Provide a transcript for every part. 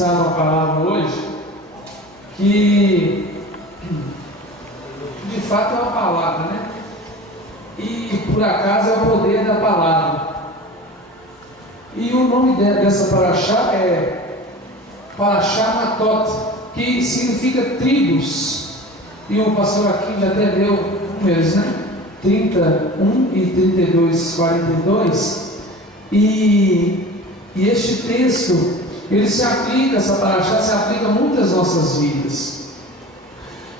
ministrar uma palavra hoje que de fato é uma palavra, né? E por acaso é o poder da palavra. E o nome dessa paraxá é Paraxá Matot, que significa tribos. E o pastor aqui já até deu números, né? 31 e 32, 42. E este texto, ele se aplica, essa paraxá se aplica a muitas nossas vidas.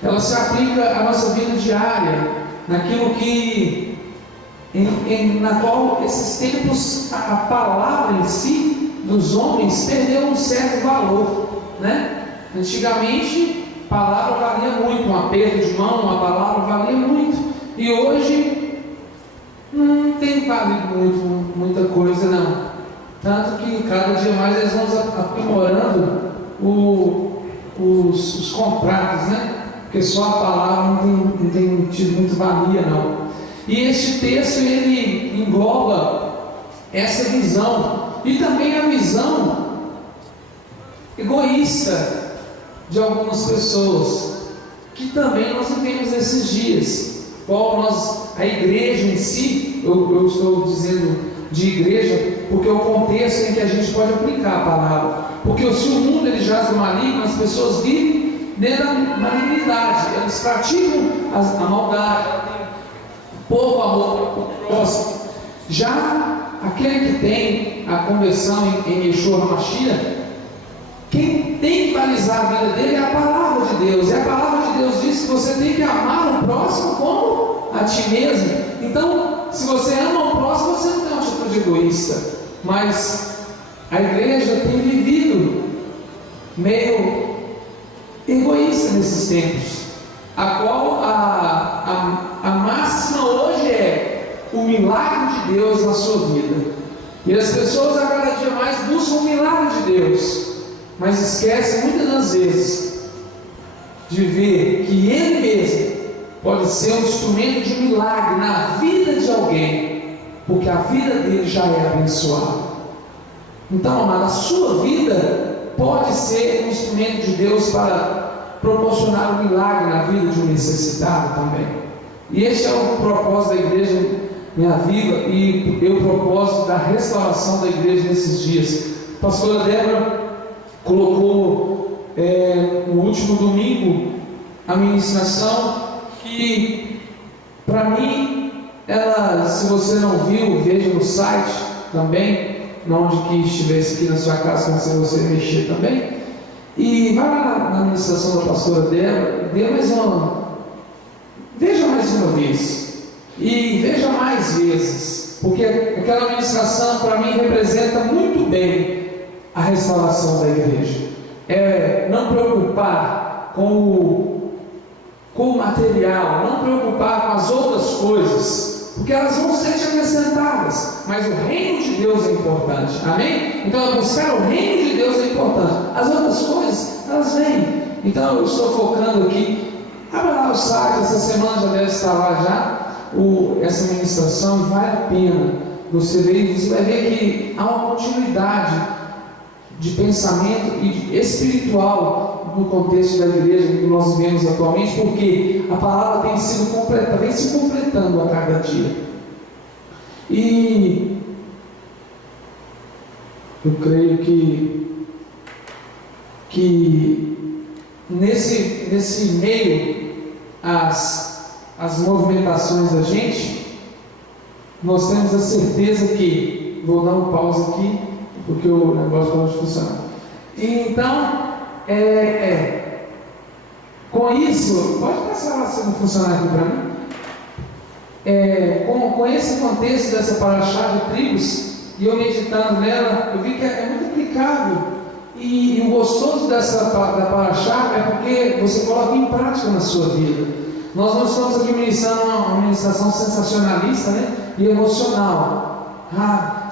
Ela se aplica à nossa vida diária, naquilo que, na qual esses tempos, a palavra em si, dos homens, perdeu um certo valor, né? Antigamente, a palavra valia muito, um aperto de mão, uma palavra valia muito. E hoje, não tem valido muita coisa, não. Tanto que cada dia mais eles vão aprimorando os contratos, né? Porque só a palavra não tem tido muito valia, não. E este texto, ele engloba essa visão. E também a visão egoísta de algumas pessoas, que também nós vivemos nesses dias. Qual a igreja em si, eu estou dizendo de igreja, porque é o contexto em que a gente pode aplicar a palavra. Porque se o mundo ele jaz no maligno, as pessoas vivem dentro da malignidade, elas praticam a maldade, pouco amor ao próximo. Já aquele que tem a conversão em Yeshua HaMashiach, quem tem que balizar a vida dele é a palavra de Deus. E a palavra de Deus diz que você tem que amar o próximo como a ti mesmo. Então, se você ama o próximo, você não tem uma atitude egoísta. Mas a igreja tem vivido meio egoísta nesses tempos, a qual a máxima hoje é o milagre de Deus na sua vida. E as pessoas a cada dia mais buscam o milagre de Deus, mas esquecem muitas das vezes de ver que Ele mesmo pode ser um instrumento de milagre na vida de alguém, porque a vida dele já é abençoada. Então, amado, a sua vida pode ser um instrumento de Deus para proporcionar um milagre na vida de um necessitado também. E este é o propósito da igreja Minha Viva e o propósito da restauração da igreja nesses dias. A pastora Débora colocou no último domingo a ministração que, para mim, ela, se você não viu, veja no site também, onde que estivesse aqui na sua casa, se você mexer também, e vai lá na ministração da pastora Débora, veja mais uma vez, e veja mais vezes, porque aquela ministração para mim representa muito bem a restauração da igreja. Não preocupar com o material, não preocupar com as outras coisas, porque elas vão ser te acrescentadas, mas o reino de Deus é importante, amém? Então buscar o reino de Deus é importante, as outras coisas, elas vêm. Então eu estou focando aqui, abra lá o site, essa semana já deve estar lá já, essa ministração, e vale a pena você ver, e você vai ver que há uma continuidade de pensamento e de espiritual no contexto da igreja que nós vivemos atualmente, porque a palavra tem sido completa, vem se completando a cada dia. E eu creio que nesse meio as movimentações da gente, nós temos a certeza que, vou dar um pause aqui, porque o negócio pode funcionar. Então, com isso, pode passar lá se não funcionar aqui para mim. Com esse contexto dessa paraxá de tribos, e eu meditando nela, eu vi que é muito aplicável. E o gostoso da paraxá é porque você coloca em prática na sua vida. Nós não estamos aqui ministrando uma ministração sensacionalista, né, e emocional.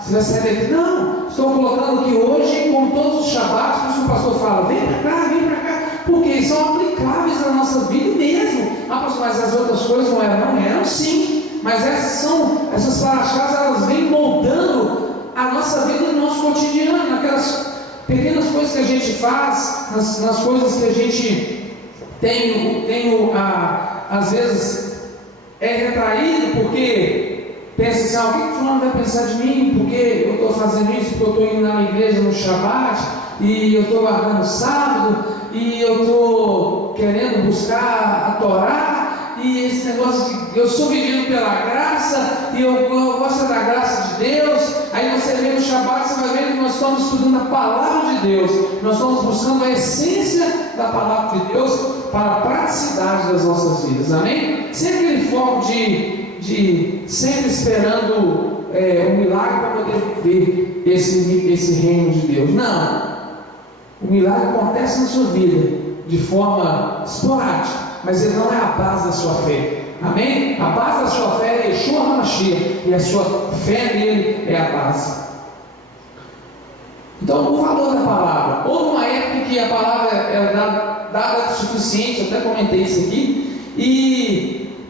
Você vai sair daqui. Não, estou colocando aqui hoje, como todos os shabatos, que o pastor fala, vem para cá, porque são aplicáveis na nossa vida mesmo. Pastor, mas as outras coisas não eram sim, mas essas paraxás, elas vêm moldando a nossa vida no nosso cotidiano, pequenas coisas que a gente faz, nas coisas que a gente às vezes é retraído, porque pensa assim, o que o fulano vai pensar de mim, porque eu estou fazendo isso, porque eu estou indo na igreja no Shabat, e eu estou guardando o sábado, e eu estou querendo buscar a Torá, e esse negócio de eu estou vivendo pela graça, e eu gosto da graça de Deus. Aí você vê no Shabat, você vai ver que nós estamos estudando a palavra de Deus, nós estamos buscando a essência da palavra de Deus para a praticidade das nossas vidas, amém? Sem aquele foco de sempre esperando um milagre para poder viver esse reino de Deus. Não, o milagre acontece na sua vida de forma esporádica, mas ele não é a base da sua fé, amém? A base da sua fé é Yeshua HaMashiach, e a sua fé nele é a base. Então, o valor da palavra. Houve uma época que a palavra era dada o suficiente, eu até comentei isso aqui, e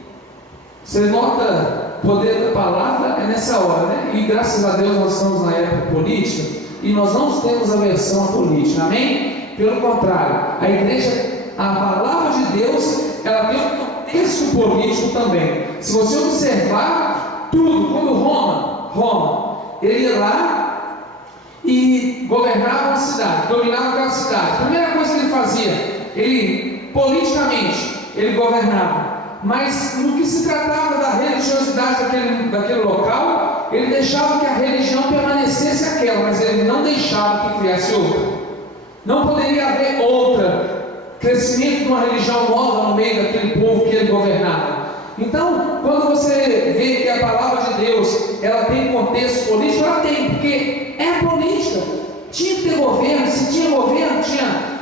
você nota o poder da palavra é nessa hora, né? E graças a Deus nós estamos na época política, e nós não temos aversão à política, amém? Pelo contrário, a igreja, a palavra de Deus, ela tem um contexto político também. Se você observar tudo, como Roma, ele ia lá e governava uma cidade, dominava aquela cidade. A primeira coisa que ele fazia, ele politicamente, ele governava. Mas no que se tratava da religiosidade daquele local, ele deixava que a religião permanecesse aquela, mas ele não deixava que criasse outra. Não poderia haver crescimento de uma religião nova no meio daquele povo que ele governava. Então, quando você vê que a palavra de Deus ela tem contexto político, ela tem, porque é política. Tinha que ter governo, se tinha governo,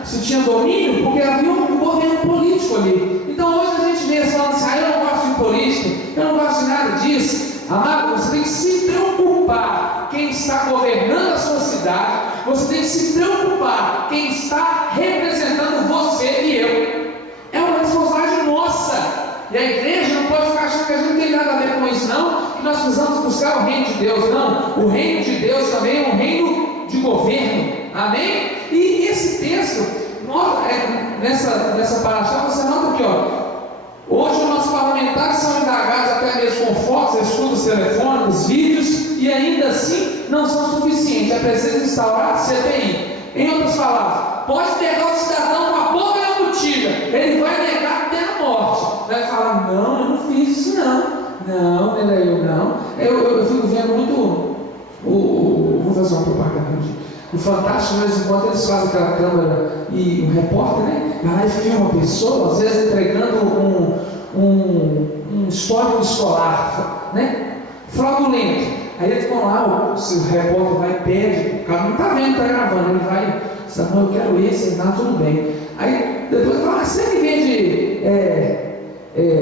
se tinha domínio, porque havia um governo político ali. Então hoje a gente vê falando assim, eu não gosto de política, eu não gosto de nada disso. Amado, você tem que se preocupar quem está governando a sua cidade, você tem que se preocupar quem está representando você e eu. É uma responsabilidade nossa. E a igreja não pode ficar achando que a gente não tem nada a ver com isso, não, que nós precisamos buscar o reino de Deus. Não, o reino de Deus também é um reino de governo, amém? E esse texto, nessa paraxá, você nota aqui, hoje os nossos parlamentares são indagados até mesmo com fotos, estudos telefônicos, vídeos, e ainda assim não são suficientes. É preciso instaurar CPI. Em outras palavras, pode pegar o cidadão com a boca na botija, ele vai negar até a morte, vai falar, não, eu não fiz isso não, eu não. Eu fico vendo muito vou fazer uma propaganda aqui. O Fantástico, mas enquanto eles fazem aquela câmera e um repórter, né? Vai lá e filma uma pessoa, às vezes entregando um histórico escolar, né? Fraudulento. Aí eles vão lá, o repórter vai e pede, o cara não está vendo, está gravando, ele vai, não, eu quero esse, não, tudo bem. Aí depois fala, você me vende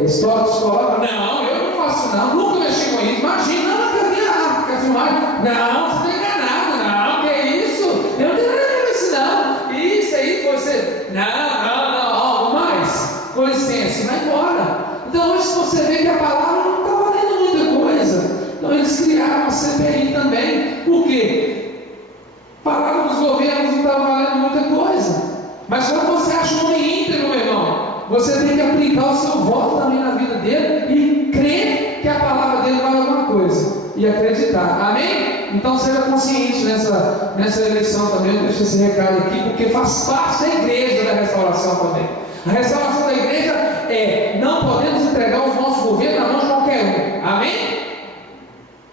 histórico escolar? Não, eu não faço não, nunca mexi com isso, imagina, não, quer filmar? Não, você está enganado, não, que é isso? Eu não tenho nada a ver com isso não, isso aí foi você, não, algo mais, com licença, vai embora. Então hoje você vê que a palavra não está valendo muita coisa. Então eles criaram uma CPI também. Por quê? A palavra dos governos não está valendo muita coisa. Mas quando você acha um homem íntegro, meu irmão, você tem que aplicar o seu voto também na vida dele e crer que a palavra dele vale alguma coisa. E acreditar. Amém? Então seja consciente nessa eleição também. Eu deixo esse recado aqui, porque faz parte da igreja da restauração também. A restauração da igreja não podemos entregar os nossos governos na mão de qualquer um. Amém?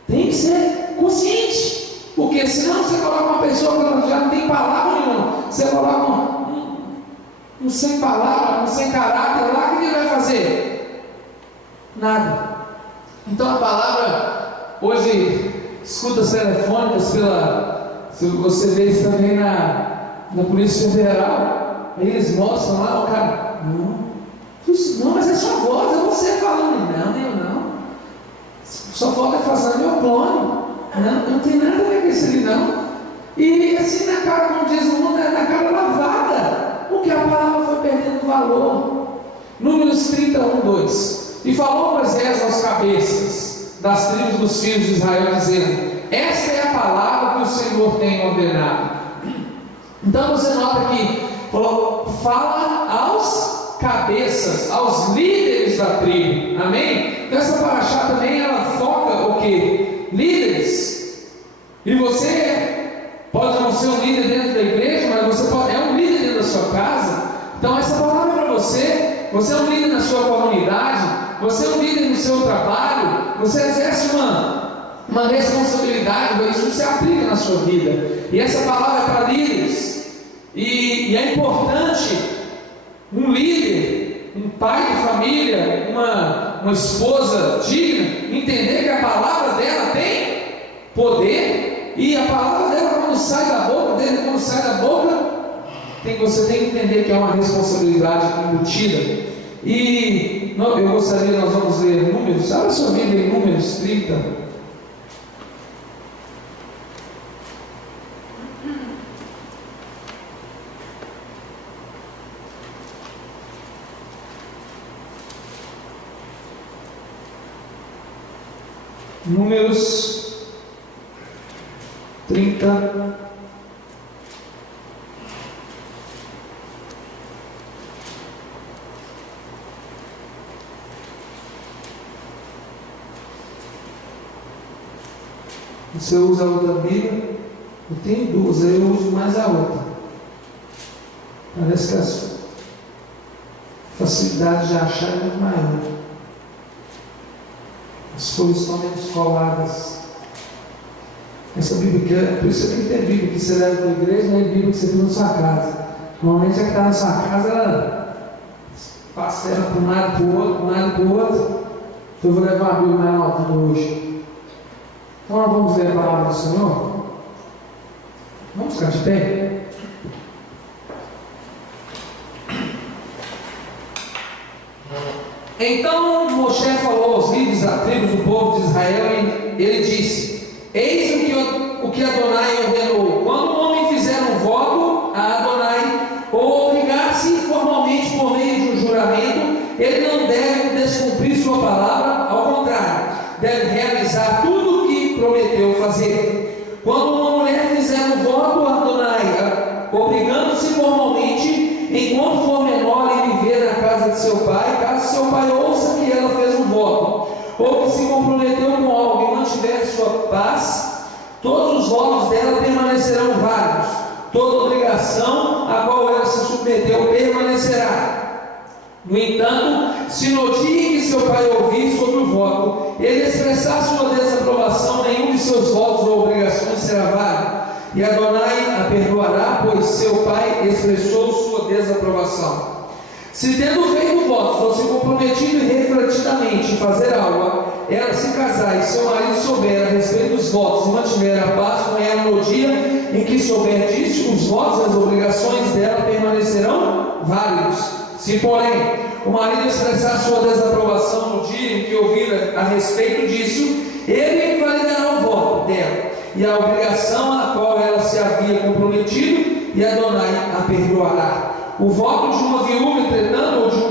Tem que ser consciente, porque senão você coloca uma pessoa que já não tem palavra nenhuma, você coloca um sem palavra, um sem caráter lá, o que ele vai fazer? Nada. Então a palavra, hoje, escutas telefônicas se você vê isso também na Polícia Federal, aí eles mostram lá, o cara, não, mas é sua voz, é você falando, não. Só falta fazendo meu clone. Não tem nada a ver com isso ali, não. E assim, na cara, como diz o mundo, na cara lavada, porque a palavra foi perdendo valor. Números 31, 2. E falou Moisés aos cabeças das tribos dos filhos de Israel, dizendo: esta é a palavra que o Senhor tem ordenado. Então você nota que fala aos cabeças, aos líderes da tribo, amém? Então essa paraxá também ela foca o que? Líderes. E você pode não ser um líder dentro da igreja, mas você é um líder dentro da sua casa. Então essa palavra é para você. Você é um líder na sua comunidade, você é um líder no seu trabalho, você exerce uma responsabilidade, isso se aplica na sua vida. E essa palavra é para líderes. E é importante um líder, um pai de família, uma esposa digna, entender que a palavra dela tem poder, e a palavra dela, quando sai da boca dele, quando sai da boca, você tem que entender que é uma responsabilidade embutida. E eu gostaria, nós vamos ler Números, abra sua Bíblia em Números 30. Números 30. Você usa a outra Bíblia? Eu tenho duas, eu uso mais a outra. Parece que a facilidade de achar é muito maior. As folhas estão menos coladas. Essa Bíblia, por isso você tem que ter Bíblia que você leva para a igreja, não é Bíblia que você tem na sua casa. Normalmente a que está na sua casa, ela passa ela para um lado para o outro, para um lado para o outro. Então eu vou levar a Bíblia mais nova hoje. Então nós vamos ler a palavra do Senhor. Vamos ficar de pé. Então Moshe falou aos líderes da tribo do povo de Israel, e ele disse: eis o que Adonai ordenou: quando um homem fizer um voto a Adonai, ou obrigar-se formalmente por meio de um juramento, ele não deve descumprir sua palavra, ao contrário, deve realizar tudo o que prometeu fazer. Quando uma mulher fizer um voto a Adonai, obrigando-se formalmente, enquanto for menor e viver na casa de seu pai, caso seu pai ouça que ela fez um voto, ou que se comprometeu com algo e mantiver sua paz, todos os votos dela permanecerão válidos, toda obrigação a qual ela se submeteu permanecerá. No entanto, se no dia que seu pai ouvir sobre o voto, ele expressar sua desaprovação, nenhum de seus votos ou obrigações será válido, e Adonai a perdoará, pois seu pai expressou sua desaprovação. Se tendo feito votos, ou se comprometido refletidamente em fazer algo, ela se casar e seu marido souber a respeito dos votos e mantiver a paz com ela no dia em que souber disso, os votos e as obrigações dela permanecerão válidos. Se, porém, o marido expressar sua desaprovação no dia em que ouvir a respeito disso, ele invalidará o voto dela e a obrigação a qual ela se havia comprometido, e Adonai a perdoará. O voto de uma viúva, entretanto, ou de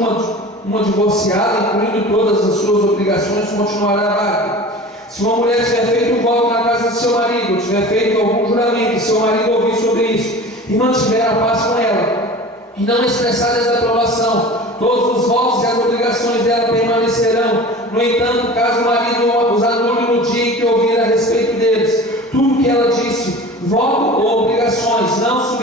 uma divorciada, incluindo todas as suas obrigações, continuará válido. Se uma mulher tiver feito um voto na casa de seu marido, ou tiver feito algum juramento, e seu marido ouvir sobre isso, e mantiver a paz com ela, e não expressar desaprovação, todos os votos e as obrigações dela permanecerão. No entanto, caso o marido os anule no dia em que ouvir a respeito deles, tudo que ela disse, voto ou obrigações, não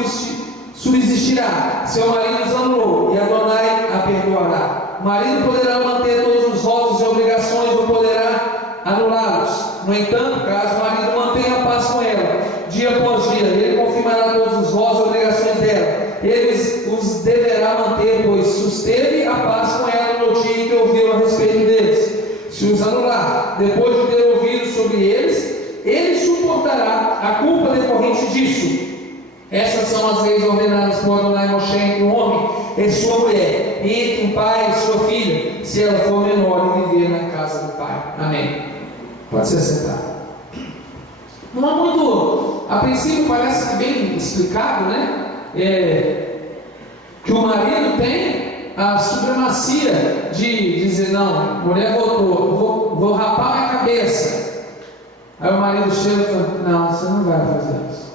subsistirá. Seu marido os anulou, e Adonai a perdoará. O marido poderá manter todos os votos e obrigações, ou poderá anulá-los. No entanto, caso o marido mantenha a paz com ela, dia após dia, ele confirmará todos os votos e obrigações dela. Ele os deverá manter, pois susteve a paz com ela no dia em que ouviu a respeito deles. Se os anular, depois de ter ouvido sobre eles, ele suportará a culpa decorrente disso. Essas são as leis ordenadas por Adonai Moshe entre um homem e sua mulher, e entre um pai e sua filha, se ela for menor e viver na casa do pai. Amém. Pode se sentar. Não é muito, a princípio parece bem explicado, né? Que o marido tem a supremacia de dizer: não, mulher votou, vou rapar minha cabeça. Aí o marido chega e fala: não, você não vai fazer isso.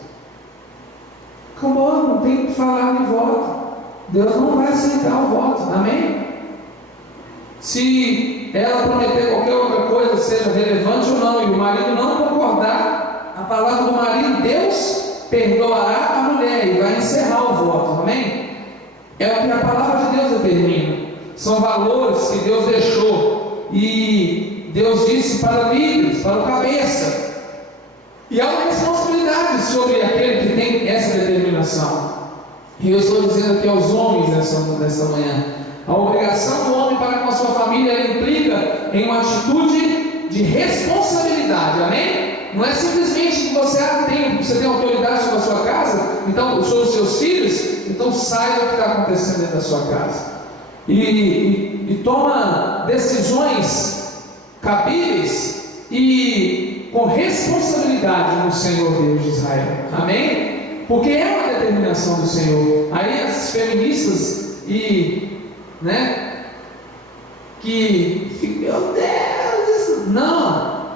acabou, não tem que falar de voto. Deus não vai aceitar o voto, amém? Se ela prometer qualquer outra coisa, seja relevante ou não, e o marido não concordar, a palavra do marido, Deus perdoará a mulher e vai encerrar o voto, amém? É o que a palavra de Deus determina. São valores que Deus deixou, e Deus disse para líderes, para o cabeça, e há uma responsabilidade sobre aquele que tem essa determinação. E eu estou dizendo aqui aos homens nessa manhã, a obrigação do homem para com a sua família, ela implica em uma atitude de responsabilidade, amém? Não é simplesmente que você tem autoridade sobre a sua casa, então sobre os seus filhos, então saiba o que está acontecendo dentro da sua casa, e toma decisões cabíveis e com responsabilidade no Senhor Deus de Israel, amém? Porque é uma determinação do Senhor. Aí as feministas que meu Deus, não,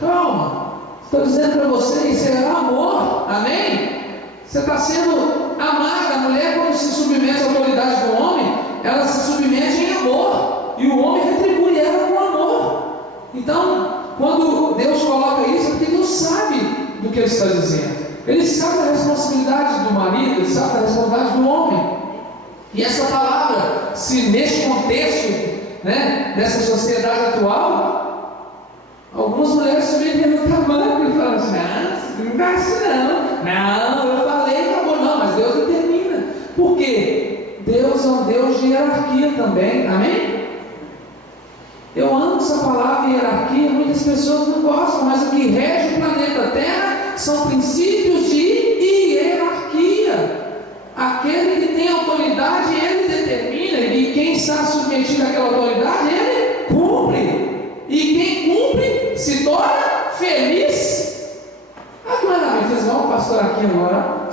calma, estou dizendo para você, isso é amor, amém? Você está sendo amada. A mulher, quando se submete à autoridade do homem, ela se submete em amor, e o homem retribui ela com amor. Então, quando Deus coloca isso, é porque Deus sabe do que Ele está dizendo. Ele sabe da responsabilidade do marido, Ele sabe da responsabilidade do homem. E essa palavra, se neste contexto, nessa sociedade atual, algumas mulheres subem no tamanho e falam assim: não dá isso não, eu falei, acabou, não, mas Deus determina. Por quê? Deus é um Deus de hierarquia também, amém? Eu amo essa palavra hierarquia, muitas pessoas não gostam, mas o que rege o planeta Terra são princípios de hierarquia. Aquele que tem autoridade, ele determina, e quem está submetido àquela autoridade, ele cumpre. E quem cumpre se torna feliz. Ah, que maravilha, fez igual o pastor aqui agora.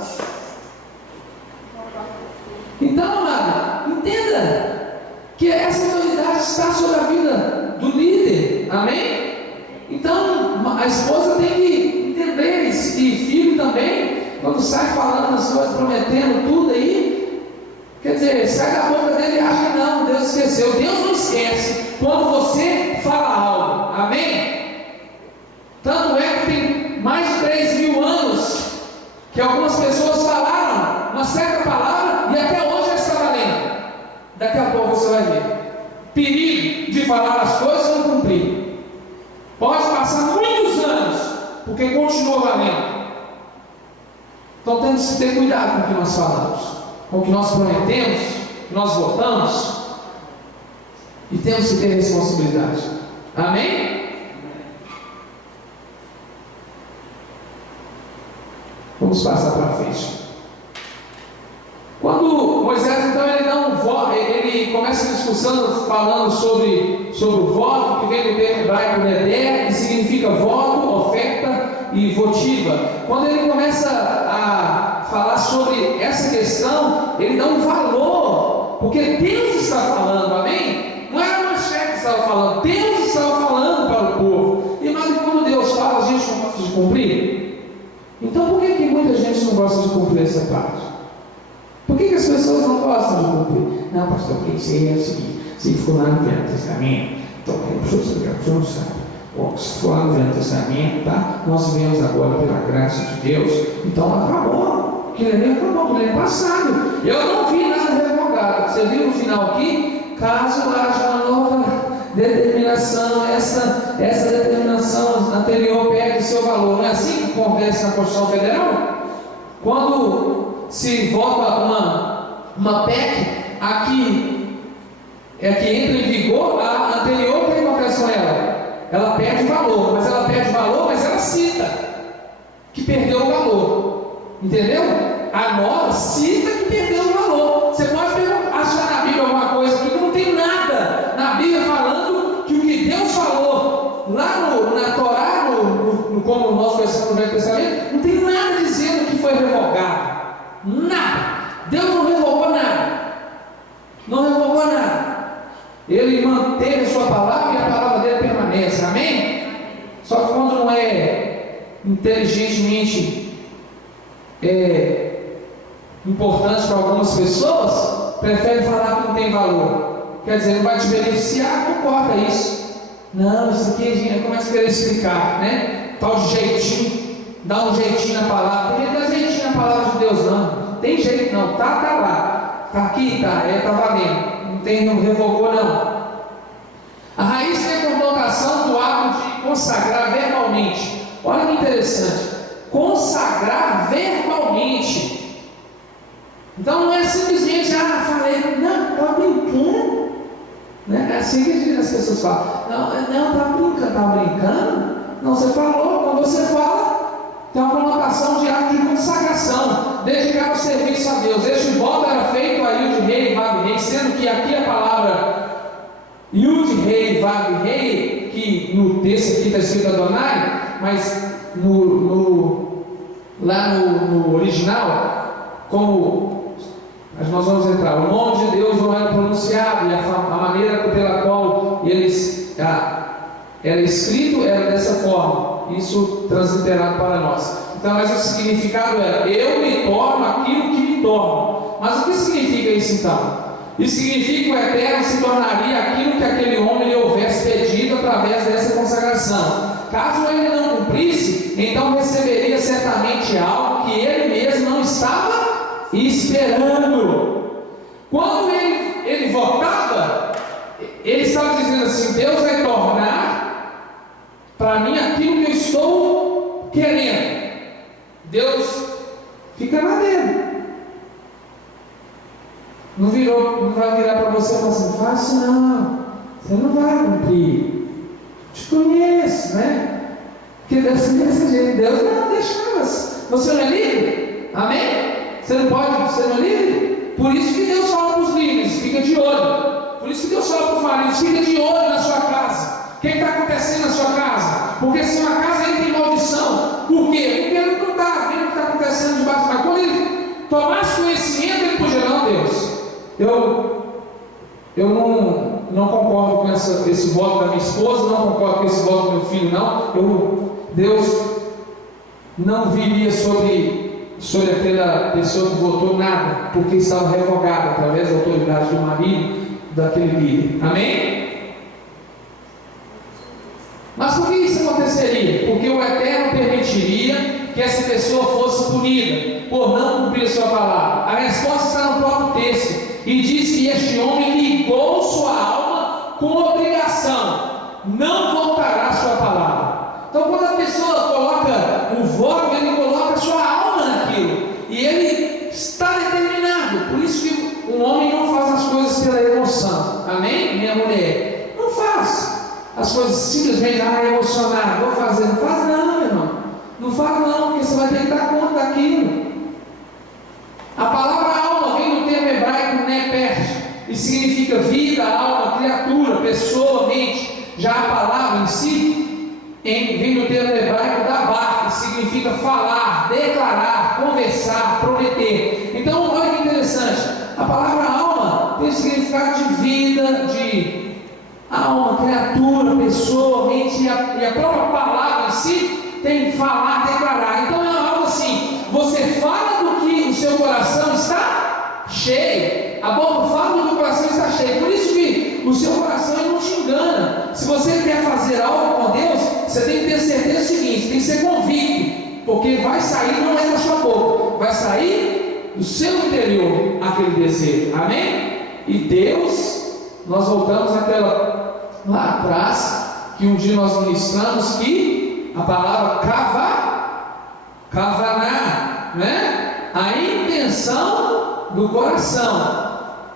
Então, amado, entenda que essa autoridade está sobre a vida do líder, amém? Então, a esposa tem que entender isso, e filho também. Quando sai falando as coisas, prometendo tudo aí, quer dizer, sai da boca dele e acha que não, Deus esqueceu. Deus não esquece quando você fala algo, amém? Tanto é que tem mais de 3.000 anos que algumas pessoas falaram uma certa palavra e até hoje ela está valendo. Daqui a pouco você vai ver perigo de falar as coisas e não cumprir. Pode passar muitos anos, porque continua valendo. Então temos que ter cuidado com o que nós falamos, com o que nós prometemos, que nós votamos, e temos que ter responsabilidade, amém? Vamos passar para frente. Quando Moisés, então, ele dá um voto, ele começa a discussão falando sobre o voto, que vem do termo hebraico neder, que significa voto, oferta e votiva. Quando ele começa a falar sobre essa questão, ele dá um valor, porque Deus está falando, amém? Não era uma chefe que estava falando, Deus estava falando para o povo. E mas quando Deus fala, a gente não gosta de cumprir? Então por que muita gente não gosta de cumprir essa parte? Por que as pessoas não gostam de cumprir? Não, pastor, porque isso é o seguinte: se for lá no Velho Testamento, então você não sabe. Bom, se for lá no Velho Testamento, tá? Nós vemos agora pela graça de Deus, então acabou. Aquilo ali acabou, aquilo é passado. Eu não vi nada revogado. Você viu no final aqui? Caso haja uma nova determinação, essa determinação anterior perde seu valor. Não é assim que acontece na Constituição Federal? Quando se vota uma PEC, aqui entra em vigor, a anterior, o que acontece com ela? Ela perde valor, mas ela cita que perdeu o valor, entendeu? A nova cita que perdeu o valor. Você pode achar na Bíblia alguma coisa que não tem nada na Bíblia falando que o que Deus falou lá na Torá, como nós conhecemos no Velho Testamento, não tem nada dizendo que foi revogado. Nada. Deus não revogou nada. Não revogou nada. Ele manteve a sua palavra e a palavra dele permanece. Amém? Só que quando não é inteligentemente importante para algumas pessoas, prefere falar que não tem valor. Quer dizer, não vai te beneficiar, não corta isso. Não, isso aqui a gente começa a querer explicar, né? Tal de jeitinho, dá um jeitinho na palavra. Não dá jeitinho na palavra de Deus, não. Tem jeito não, tá lá. Tá aqui, tá valendo. Não revogou, não. A raiz tem a conotação do ato de consagrar verbalmente. Olha que interessante. Consagrar verbalmente. Então não é simplesmente, falei, não, estava brincando. Né? É assim que as pessoas falam. Não, estava brincando. Não, você falou, quando você fala, tem uma conotação de ato de consagração, dedicar o serviço a Deus. Este voto era feito a Yud Rei, Vav Rei, sendo que aqui a palavra Yud Rei, Vav Rei, que no texto aqui está escrito Adonai, mas lá no original, como nós vamos entrar, o nome de Deus não era pronunciado, e a maneira pela qual era escrito era dessa forma, isso transliterado para nós. Então, mas o significado era: eu me torno aquilo que me torno. Mas o que significa isso então? Isso significa que o Eterno se tornaria aquilo que aquele homem lhe houvesse pedido através dessa consagração. Caso ele não cumprisse, então receberia certamente algo que ele mesmo não estava esperando. Quando ele votava, ele estava dizendo assim: Deus vai tornar para mim aquilo que eu estou querendo. Deus fica na dele. Não vai virar para você e falar assim: fácil não, você não vai cumprir. Te conheço, né? Porque Deus é desse jeito. Deus não deixa mais. Você não é livre? Amém? Você não é livre? Por isso que Deus fala para os líderes: fica de olho. Por isso que Deus fala para os maridos: fica de olho na sua casa. O que está acontecendo na sua casa? Porque se uma casa entra em maldição, por quê? Porque ele não está vendo o que está acontecendo debaixo da. Quando ele tomasse conhecimento, ele podia: não, Deus, eu não concordo com esse voto da minha esposa, não concordo com esse voto do meu filho, não. Deus não viria sobre aquela pessoa que votou nada, porque estava revogado através da autoridade do marido daquele líder. Amém? Mas por que isso aconteceria? Porque o Eterno permitiria que essa pessoa fosse punida por não cumprir a sua palavra. A resposta está no próprio texto, e diz que este homem ligou sua alma com obrigação, não voltará a sua palavra. Então, quando a pessoa coloca um voto, ele coloca a sua alma naquilo, e ele está determinado. Por isso que um homem não faz as coisas pela emoção. Amém? Minha mulher não faz as coisas simplesmente emocionado, vou fazer. Não faz não, meu irmão. Não faz não, porque você vai ter que dar conta daquilo. A palavra alma vem do termo hebraico nepert, e significa vida, alma, criatura, pessoa, mente. Já a palavra em si vem do termo hebraico dabar, que significa falar, declarar, conversar, prometer. Então, olha que interessante, a palavra alma tem o significado de vida, de alma, criatura, pessoa, mente, e a própria palavra em si tem falar, declarar. Então é algo assim: você fala do que o seu coração está cheio, a boca fala do que o coração está cheio. Por isso que o seu coração não te engana. Se você quer fazer algo com Deus, você tem que ter certeza do seguinte: tem que ser convicto, porque vai sair, não é da sua boca, vai sair do seu interior aquele desejo. Amém? E Deus, nós voltamos lá atrás, que um dia nós ministramos, que a palavra kavaná, né? A intenção do coração.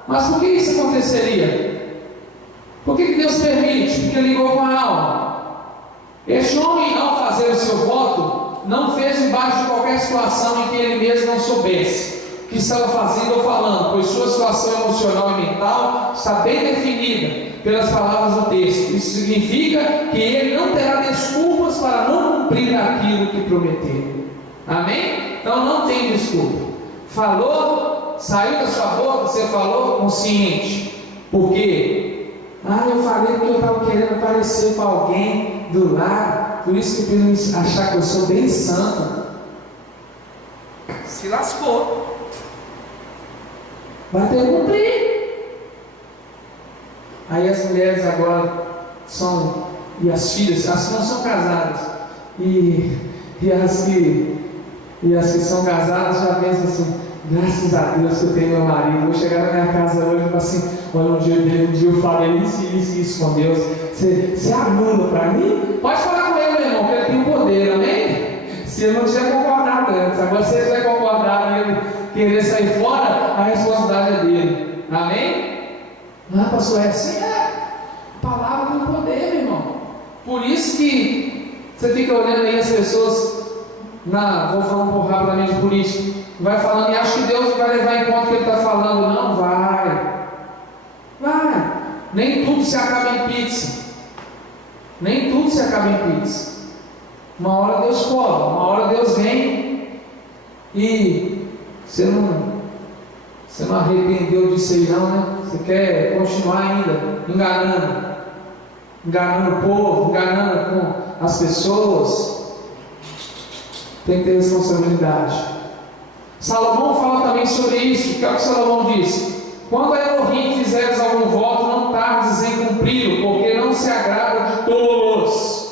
Mas por que isso aconteceria? Por que Deus permite? Porque ligou com a alma. Este homem, ao fazer o seu voto, não fez debaixo de qualquer situação em que ele mesmo não soubesse o que estava fazendo ou falando, pois sua situação emocional e mental está bem definida pelas palavras do texto. Isso significa que ele não terá desculpas para não cumprir aquilo que prometeu. Amém? Então não tem desculpa. Falou, saiu da sua boca, você falou consciente. Por quê? Eu falei porque eu estava querendo aparecer para alguém do lado, por isso que ele achar que eu sou bem santo. Se lascou. vai ter que cumprir. Aí as mulheres agora são, e as filhas, as que não são casadas, e as que são casadas já pensam assim: graças a Deus que eu tenho meu marido. Vou chegar na minha casa hoje e falar assim: olha, um dia eu falei isso com Deus. Você anula para mim? Pode falar com ele, meu irmão, que ele tem o poder, amém? Se ele não tiver concordado antes, agora se ele tiver concordado e ele querer sair fora, a responsabilidade é dele, amém? Ah, pastor, é assim? A palavra tem poder, meu irmão. Por isso que você fica olhando aí as pessoas, vou falar um pouco rapidamente de política, vai falando e acha que Deus vai levar em conta o que ele está falando. Não vai. Nem tudo se acaba em pizza. Nem tudo se acaba em pizza. Uma hora Deus cobra, uma hora Deus vem e você não arrependeu disso aí não, né? Você quer continuar ainda enganando o povo, enganando com as pessoas. Tem que ter responsabilidade. Salomão fala também sobre isso. O que é o que Salomão diz? Quando a Elohim fizeres algum voto, não tardes em cumpri-lo, porque não se agrada de tolos.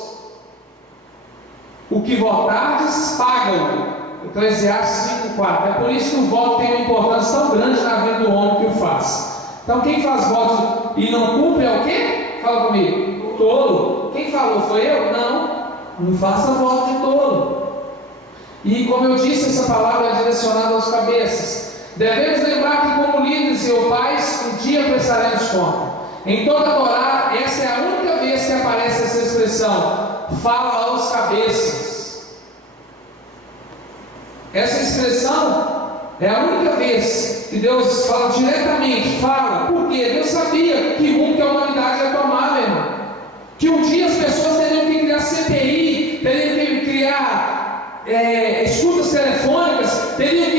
O que votardes, pagam. Eclesiastes 5,4. É por isso que o voto tem uma importância tão grande na vida do homem que o faz. Então quem faz voto e não cumpre é o quê? Fala comigo. O tolo. Quem falou? Foi eu? Não faça voto de tolo. E como eu disse, essa palavra é direcionada aos cabeças. Devemos lembrar que como líderes e pais, um dia prestaremos conta. Em toda a Torá, essa é a única vez que aparece essa expressão: fala aos cabeças. Essa expressão é a única vez que Deus fala diretamente, fala. Por quê? Deus sabia que rumo que a humanidade ia tomar, meu irmão. Que um dia as pessoas teriam que criar CPI, teriam que criar escutas telefônicas, teriam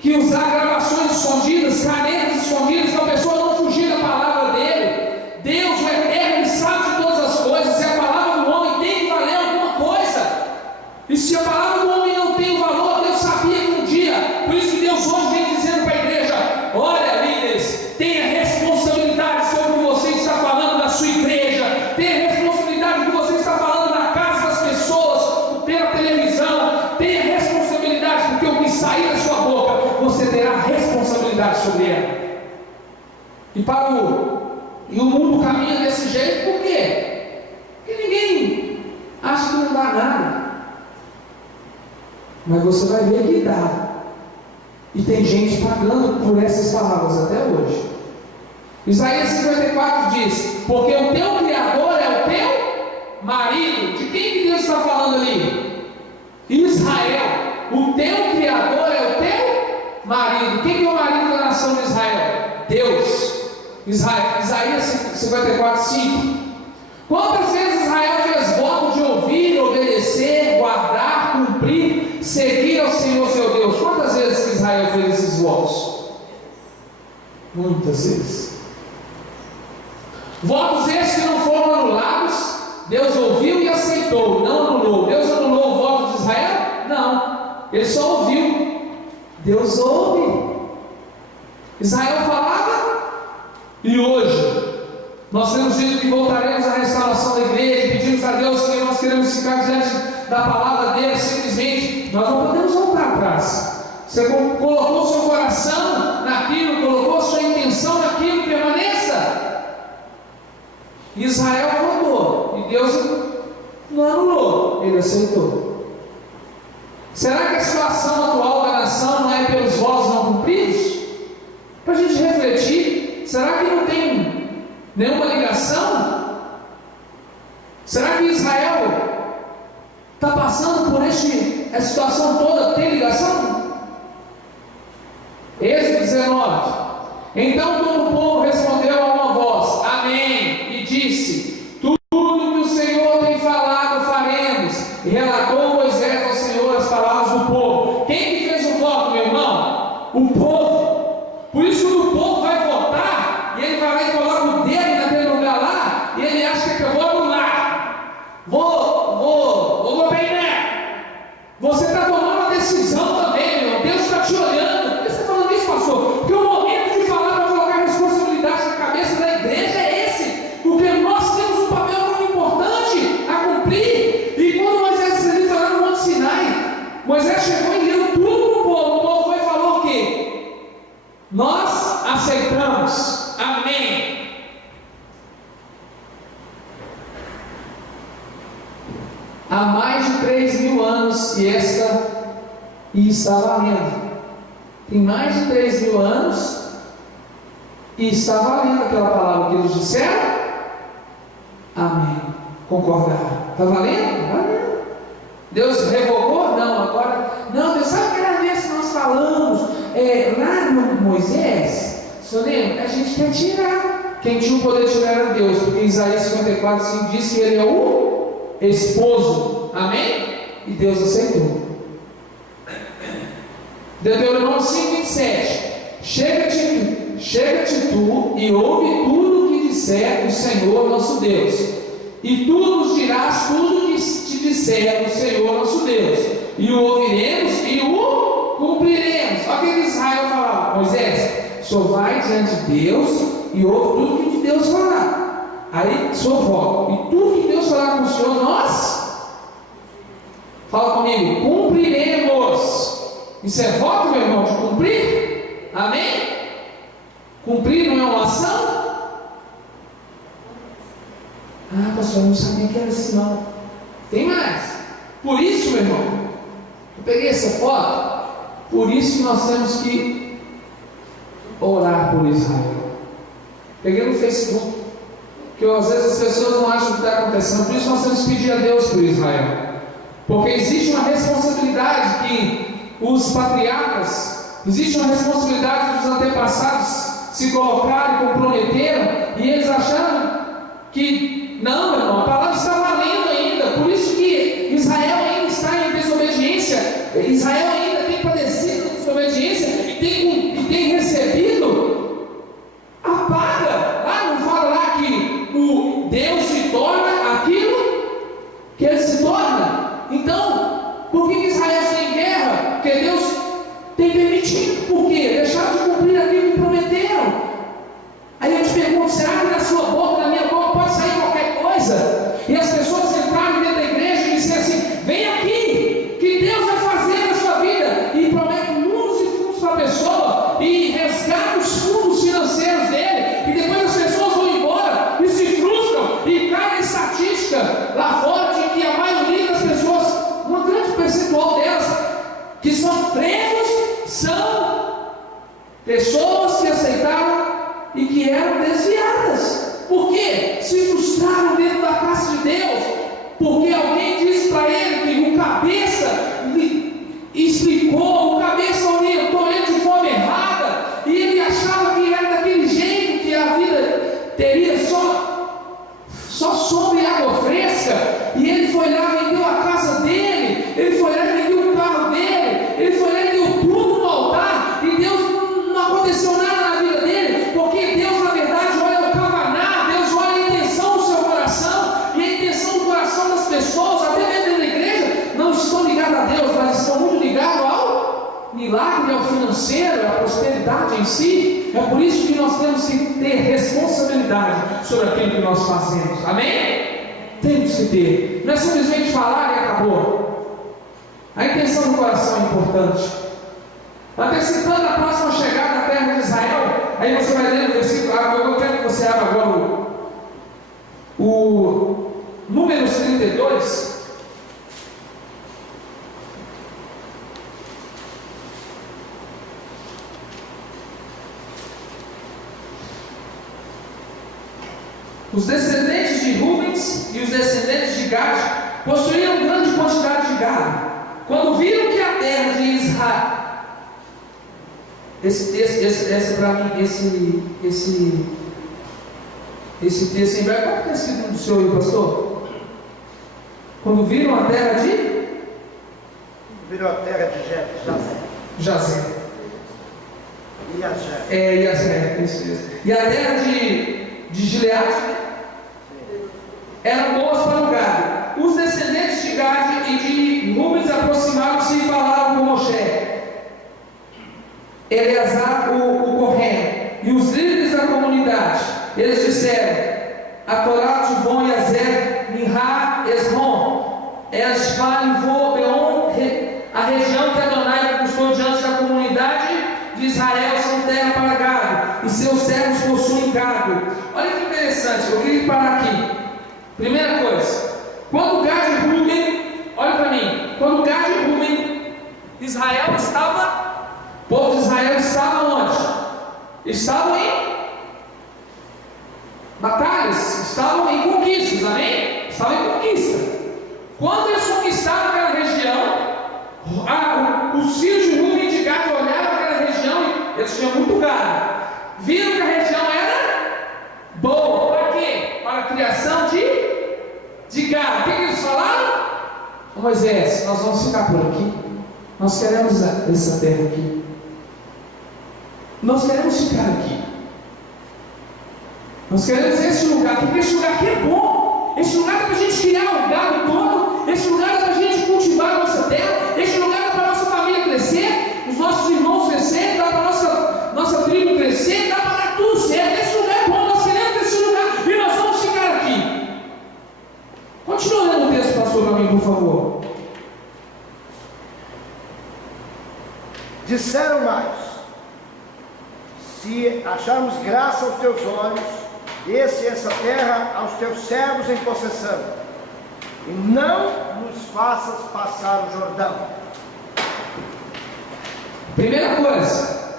que usar gravações escondidas, canetas escondidas, para a pessoa não fugir da palavra dele. Deus, o eterno, ele sabe de todas as coisas, e a palavra do homem tem que valer alguma coisa. E se a palavra do homem não tem valor, Deus sabia que um dia, por isso que Deus hoje vem dizendo para a igreja: olha, líderes, tenha responsabilidade sobre o que você está falando da sua igreja, tenha responsabilidade do que você está falando na casa das pessoas, pela televisão, tenha responsabilidade, porque o que sair da sua boca, você terá responsabilidade sobre ela. E o mundo caminha desse jeito, por quê? Porque ninguém acha que não dá nada. Mas você vai ver que dá. E tem gente pagando por essas palavras até hoje. Isaías 54 diz: porque o teu Criador é o teu marido. De quem que Deus está falando ali? Israel. O teu Criador é o teu marido. Quem que é o marido da nação de Israel? Deus. Isaías 54, 5. Quantas vezes Israel fez voto de ouvir, obedecer, guardar, cumprir, seguir ao Senhor seu Deus? Quantas vezes que Israel fez esses votos? Muitas vezes. Votos esses que não foram anulados, Deus ouviu e aceitou, não anulou. Deus anulou o voto de Israel? Não, ele só ouviu. Deus ouve. Israel falava. E hoje nós temos dito que voltaremos à restauração da igreja, pedimos a Deus que nós queremos ficar diante da palavra dele. Simplesmente nós não podemos voltar atrás. Você colocou seu coração naquilo, colocou sua intenção naquilo, permaneça. Israel votou e Deus não anulou, ele aceitou. Será que a situação atual da nação não é pelos votos não cumpridos? Para a gente refletir. Será que não tem nenhuma ligação? Será que Israel está passando por essa situação toda? Tem ligação? Êxodo 19. Então todo o povo respondeu a uma voz: amém, e disse: tudo que o Senhor tem falado faremos. E relatou Moisés ao Senhor as palavras do povo. Quem que fez o voto, meu irmão? O povo. Por isso que o povo vai votar, e ele vai lá e coloca o dedo naquele lugar lá, e ele acha que eu vou anular, vou botar em mé. Você está tomando uma decisão também, meu irmão. Deus está te olhando. Por que você está falando isso, pastor? Porque o momento há mais de 3.000 anos e está valendo. Tem mais de 3.000 anos e está valendo aquela palavra que eles disseram. Amém. Concordaram? Está valendo? Está valendo. Deus revogou? Não, agora. Não, Deus sabe aquela vez que nós falamos lá no Moisés, senhor lembra? A gente quer tirar. Quem tinha o poder de tirar era Deus, porque Isaías 54:5 diz que ele é o esposo. Amém? E Deus aceitou. Deuteronômio 5:27. Chega-te tu e ouve tudo o que disser o Senhor nosso Deus. E tu nos dirás tudo o que te disser o Senhor nosso Deus. E o ouviremos e o cumpriremos. Olha o que Israel falava: Moisés, só vai diante de Deus e ouve tudo o que Deus falar. Aí só volta. E tudo que Deus falar com o Senhor, nós, fala comigo, cumpriremos. Isso é voto, meu irmão, de cumprir? Amém? Cumprir não é uma ação? Ah, pastor, eu não sabia que era assim não. Tem mais. Por isso, meu irmão, eu peguei essa foto. Por isso que nós temos que orar por Israel. Peguei no Facebook, que às vezes as pessoas não acham o que está acontecendo. Por isso nós temos que pedir a Deus por Israel. Porque existe uma responsabilidade que os patriarcas, existe uma responsabilidade que os antepassados se colocaram e comprometeram, e eles acharam que não, meu irmão, a palavra está valendo ainda. Por isso que Israel ainda está em desobediência. Israel ainda tem padecido desobediência e tem recebido a paga. Lá não fala lá que o Deus se torna aquilo que ele se torna. Então, por que Israel está em guerra? Porque Deus tem permitido. Por quê? Deixaram de cumprir aquilo que prometeram. Aí eu te pergunto, será que na sua boca, na minha boca, pode sair qualquer coisa? E as pessoas entrarem dentro da igreja e disserem assim: vem aqui, que Deus vai fazer na sua vida, e promete mundos e fundos para a pessoa, e resgata os fundos financeiros dele, e depois as pessoas vão embora e se frustram, e cai na estatística lá fora de que a maioria das pessoas, uma grande percentual delas, que são presos, são pessoas que aceitaram e que eram desviadas. Por quê? Se frustraram dentro da casa de Deus, porque alguém disse para ele que o cabeça lhe explicou, o cabeça orientou ele de forma errada, e ele achava que era daquele jeito, que a vida teria só sombra e água fresca, e ele foi lá e vendeu a casa dele, ele foi lá e vendeu o carro dele, ele foi lá e deu tudo no altar, e Deus não aconteceu nada na vida dele, porque Deus na verdade olha o cavanar, Deus olha a intenção do seu coração, e a intenção do coração das pessoas, até dentro da igreja, não estão ligadas a Deus, mas estão muito ligadas ao milagre, ao financeiro, à prosperidade em si. É por isso que nós temos que ter responsabilidade sobre aquilo que nós fazemos. Amém? Temos que ter. Não é simplesmente falar e acabou. A intenção do coração é importante. Antecipando a próxima chegada à terra de Israel, aí você vai ler o versículo. Eu quero que você abra agora o Números 32. Os descendentes de Rubens e os descendentes de Gad possuíam grande quantidade de gado. Quando viram que a terra de Israel, esse para mim, esse texto em breve, qual que é esse do senhor e pastor? Quando viram a terra de? Virou a terra de Jazé. Iazé. Isso. E a terra de Gileade eram boas para o gado. Os descendentes de Gad e de Rubens aproximaram-se e falaram com Moshe, Eleazar o Corrém, e os líderes da comunidade. Eles disseram: Atorat, Von, Yazer, Minha, Esron, Esfal, Vô, Beon, a região que Adonai conquistou diante da comunidade de Israel são terra para gado, e seus servos possuem gado. Olha que interessante, eu queria parar aqui. Primeira coisa, quando Gad e Rubem Israel estava, o povo de Israel estava onde? Estavam em batalhas, estavam em conquistas, amém? Estavam em conquista. Quando eles conquistaram aquela região, os filhos de Rubem e de Gad olharam aquela região e eles tinham muito gado. Viram que a região era boa. Para quê? Para a criação de gado. O que eles falaram? Moisés, nós vamos ficar por aqui. Nós queremos essa terra aqui. Nós queremos ficar aqui. Nós queremos esse lugar aqui, porque esse lugar aqui é bom. Esse lugar é para a gente criar o gado todo. Esse lugar é para a gente cultivar a nossa terra. Esse lugar é para a nossa família crescer, os nossos irmãos crescerem, dá para a nossa tribo crescer, dá para dar tudo certo. Esse lugar é bom, nós queremos esse lugar e nós vamos ficar aqui. Continua lendo o texto, pastor, para mim, por favor. Disseram mais: se acharmos graça aos teus olhos, desse essa terra aos teus servos em possessão, e não nos faças passar o Jordão. Primeira coisa,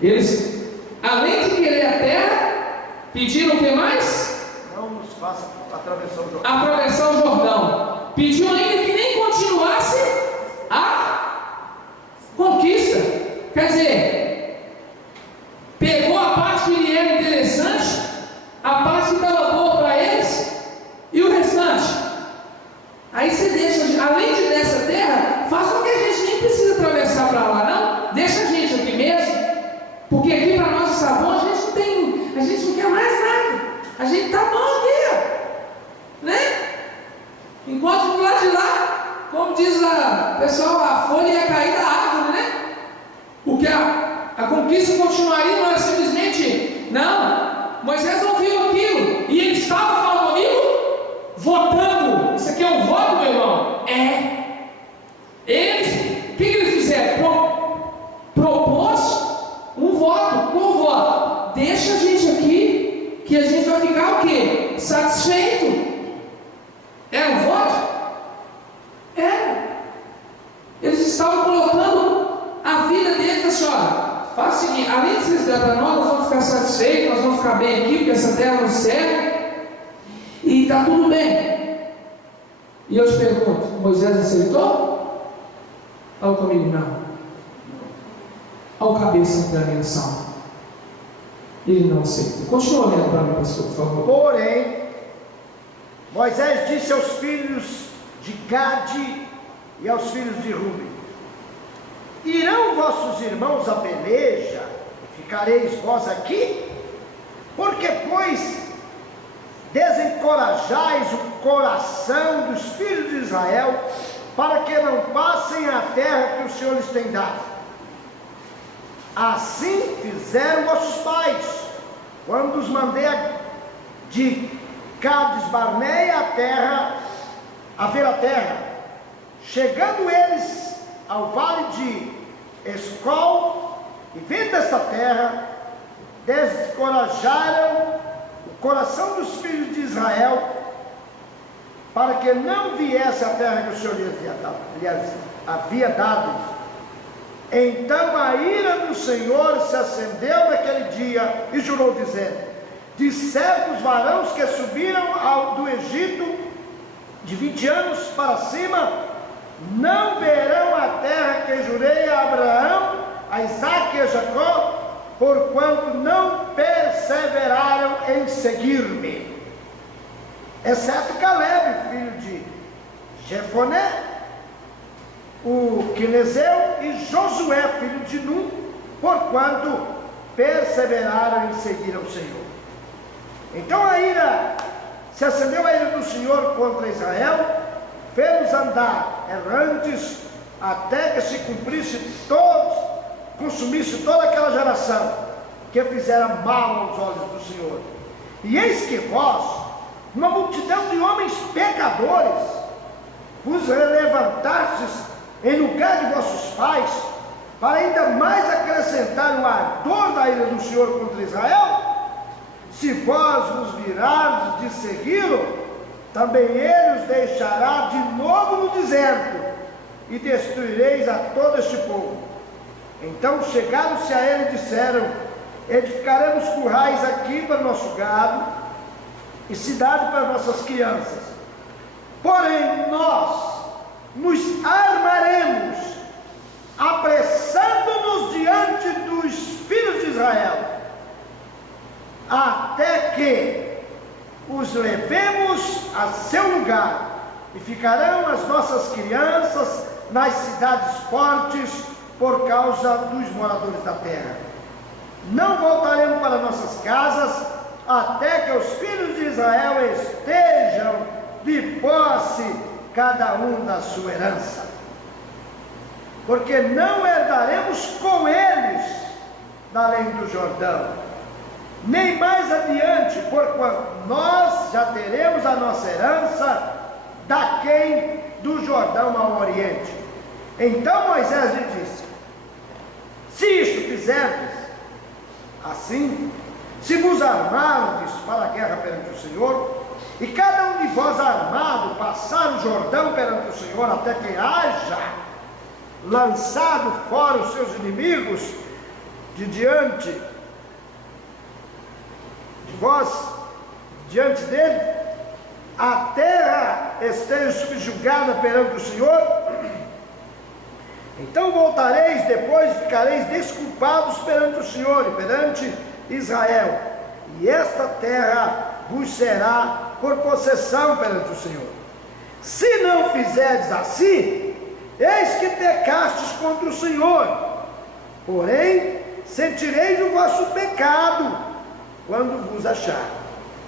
eles, além de querer a terra, pediram o que mais? Não nos faça atravessar o Jordão. Atravessar o Jordão. Pediu ainda que nem continuasse a conquista. Quer dizer, pegou a parte que lhe era interessante, a parte que estava boa para eles, e o restante. Aí você deixa, além de dessa terra, faz com que a gente nem precisa atravessar para lá, não. Deixa a gente aqui mesmo, porque aqui para nós está bom, a gente não quer mais nada. A gente está bom aqui, ó, né? Enquanto do lado de lá, como diz o pessoal, a folha ia cair da árvore, né? Porque a conquista continuaria, não era simplesmente, não. Moisés ouviu aquilo e ele estava falando comigo, votando. Isso aqui é um voto, meu irmão? É. Eles, o que eles fizeram? Propôs um voto. Qual voto? Deixa a gente aqui, que a gente vai ficar o quê? Satisfeito. É um voto? É. Eles estavam colocando a vida deles assim, olha, faz o seguinte, além de vocês darem para nós vamos ficar satisfeitos, nós vamos ficar bem aqui, porque essa terra nos serve, e está tudo bem. E eu te pergunto, Moisés aceitou? Fala comigo, não. Olha o cabeça da menção. Ele não aceitou. Continua lendo para mim, pastor, por favor. Porém, Moisés disse aos filhos de Gade e aos filhos de Rubem: irão vossos irmãos à peleja, e ficareis vós aqui? Porque, pois, desencorajais o coração dos filhos de Israel, para que não passem a terra que o Senhor lhes tem dado. Assim fizeram vossos pais, quando os mandei de Cades Barneia a ver a terra. Chegando eles ao vale de Escol, e vendo esta terra, descorajaram o coração dos filhos de Israel, para que não viesse a terra que o Senhor lhes havia dado. Então a ira do Senhor se acendeu naquele dia, e jurou, dizendo: de certos varões que subiram do Egito, de 20 anos para cima, não verão a terra que jurei a Abraão, a Isaque e a Jacó, porquanto não perseveraram em seguir-me, exceto Caleb, filho de Jefoné, o quenezeu, e Josué, filho de Nun, porquanto perseveraram em seguir ao Senhor. Então se acendeu a ira do Senhor contra Israel, fez-los andar errantes, até que se consumisse toda aquela geração que fizera mal aos olhos do Senhor. E eis que vós, uma multidão de homens pecadores, vos levantastes em lugar de vossos pais, para ainda mais acrescentar o ardor da ira do Senhor contra Israel. Se vós vos virardes de segui-lo, também ele os deixará de novo no deserto, e destruireis a todo este povo. Então chegaram-se a ele e disseram: edificaremos currais aqui para o nosso gado e cidade para nossas crianças. Porém nós nos armaremos, apressando-nos diante dos filhos de Israel, até que os levemos a seu lugar, e ficarão as nossas crianças nas cidades fortes por causa dos moradores da terra. Não voltaremos para nossas casas até que os filhos de Israel estejam de posse, cada um da sua herança, porque não herdaremos com eles da além do Jordão, nem mais adiante, porquanto nós já teremos a nossa herança daquém do Jordão ao oriente. Então Moisés lhe disse: se isto fizerdes assim, se vos armardes para a guerra perante o Senhor, e cada um de vós armado passar o Jordão perante o Senhor, até que haja lançado fora os seus inimigos de diante de vós, diante dele, a terra esteja subjugada perante o Senhor, então voltareis depois e ficareis desculpados perante o Senhor e perante Israel, e esta terra vos será por possessão perante o Senhor. Se não fizerdes assim, eis que pecastes contra o Senhor, porém sentireis o vosso pecado quando vos achar.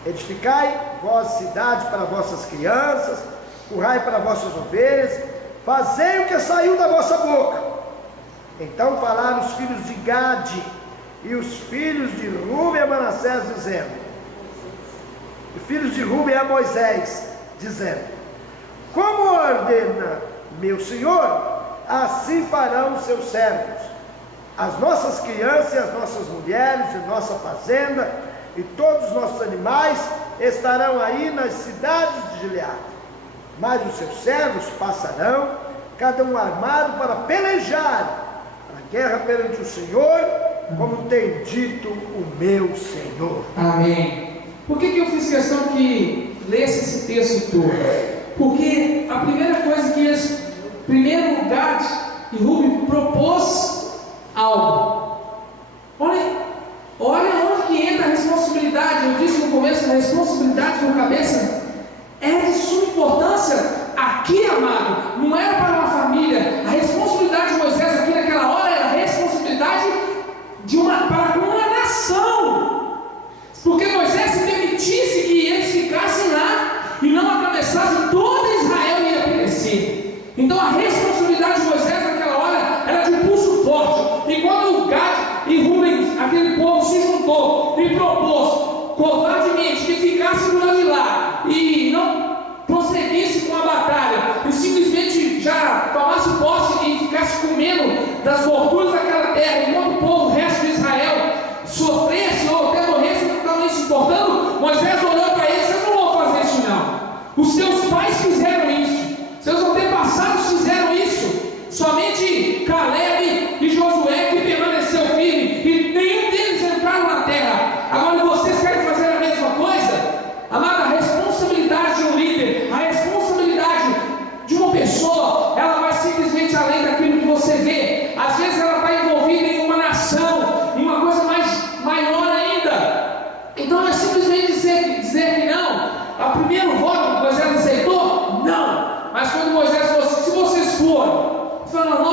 Edificai vós cidades para vossas crianças, currai para vossas ovelhas, fazei o que saiu da vossa boca. Então falaram os filhos de Gade e os filhos de Rúben a Manassés, dizendo, os filhos de Rúben a Moisés, dizendo: como ordena meu senhor, assim farão os seus servos, as nossas crianças e as nossas mulheres, e nossa fazenda, e todos os nossos animais estarão aí nas cidades de Gileade, mas os seus servos passarão, cada um armado para pelejar a guerra perante o Senhor, como tem dito o meu Senhor. Amém. Por que eu fiz questão que lesse esse texto todo? Porque a primeira coisa que eles, primeiro Gad e Rúben propôs algo. Olha onde que entra a responsabilidade. Eu disse no começo, a responsabilidade na cabeça é de suma importância. Aqui, amado, não era para uma família. A responsabilidade de Moisés aqui naquela hora era a responsabilidade para uma nação. Porque Moisés se permitisse que eles ficassem lá e não atravessassem, toda Israel ia perecer. Então a responsabilidade de Moisés naquela hora era de um pulso forte. E quando o Gad e Rúben, aquele povo, se juntou e propôs covardemente que ficasse do lado de lá e não prosseguisse com a batalha, e simplesmente já tomasse posse e ficasse comendo das gorduras daquela terra, enquanto o povo, o resto de Israel, sofresse ou até morresse, não estava nem se importando, Moisés olhou para eles: vocês não vão fazer isso não. Os seus pais fizeram isso, seus antepassados fizeram isso, somente Caleb e Josué que permaneceu firme, e nenhum deles entraram na terra. Agora vocês querem fazer a mesma coisa? Amada, a responsabilidade de um líder, a responsabilidade de uma pessoa, ela vai simplesmente além daquilo que você vê. Às vezes ela está envolvida em uma nação, em uma coisa maior ainda. Então é simplesmente dizer que não. A primeiro voto Moisés aceitou? Não. Mas quando Moisés falou assim: se vocês forem, falaram: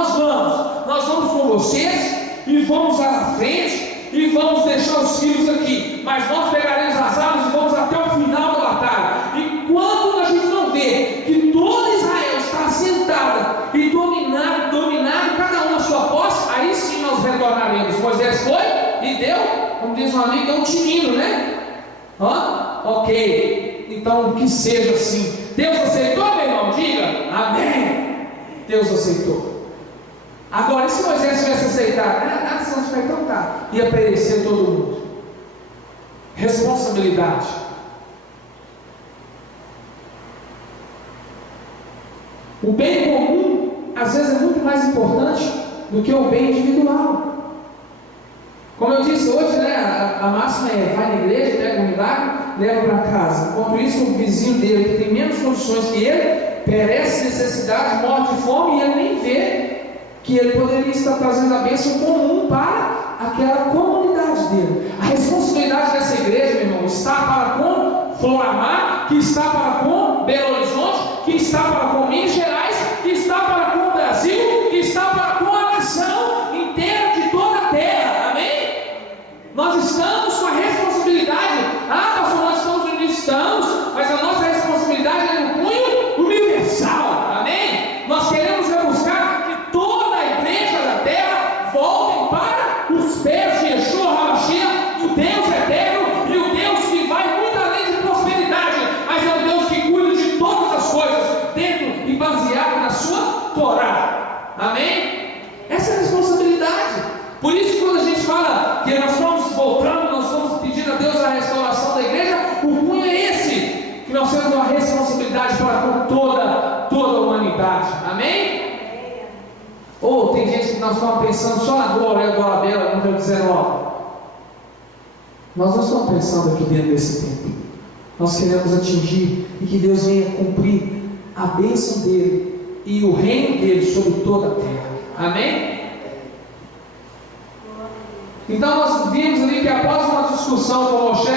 nós vamos com vocês e vamos à frente e vamos deixar os filhos aqui, mas nós pegaremos as armas e vamos até o final da batalha. E quando a gente não vê que todo Israel está assentada e dominado cada um na sua posse, aí sim nós retornaremos. Moisés foi e deu, como diz um amigo, deu um tininho, né? Ok, então que seja assim. Deus aceitou, meu irmão? Diga amém. Deus aceitou. Agora, e se Moisés tivesse aceitado? Então tá, ia perecer todo mundo. Responsabilidade. O bem comum às vezes é muito mais importante do que o bem individual. Como eu disse hoje, né, a máxima é: vai na igreja, pega um milagre, leva para casa. Enquanto isso, o vizinho dele, que tem menos condições que ele, perece necessidade, morre de fome, e ele nem vê que ele poderia estar trazendo a bênção comum para aquela comunidade dele. A responsabilidade dessa igreja, meu irmão, está para com Floramar, que está para com Belo Horizonte, que está para com Minas Gerais, que está para com o Brasil, que está para com a nação inteira de toda a terra. Amém? Nós estamos com a responsabilidade. Pastor, nós estamos unidos, estamos, mas a nossa responsabilidade é no cunho universal. Amém? Nós queremos buscar que toda a igreja da terra volte para os pés de Yeshua HaMashiach, o Deus eterno e o Deus que vai muito além de prosperidade, mas é o Deus que cuida de todas as coisas dentro e baseado na sua Torá. Amém? Essa é a responsabilidade. Por isso, quando a gente fala que nós estamos voltando, nós estamos pedindo a Deus a restauração da igreja, o cunho é esse, que nós temos uma responsabilidade para com toda a humanidade. Amém? Ou tem gente que nós estamos pensando só na glória da Bela, número 19. Nós não estamos pensando aqui dentro desse tempo. Nós queremos atingir e que Deus venha cumprir a bênção dele e o reino dele sobre toda a terra. Amém? Então nós vimos ali que após uma discussão com Moshe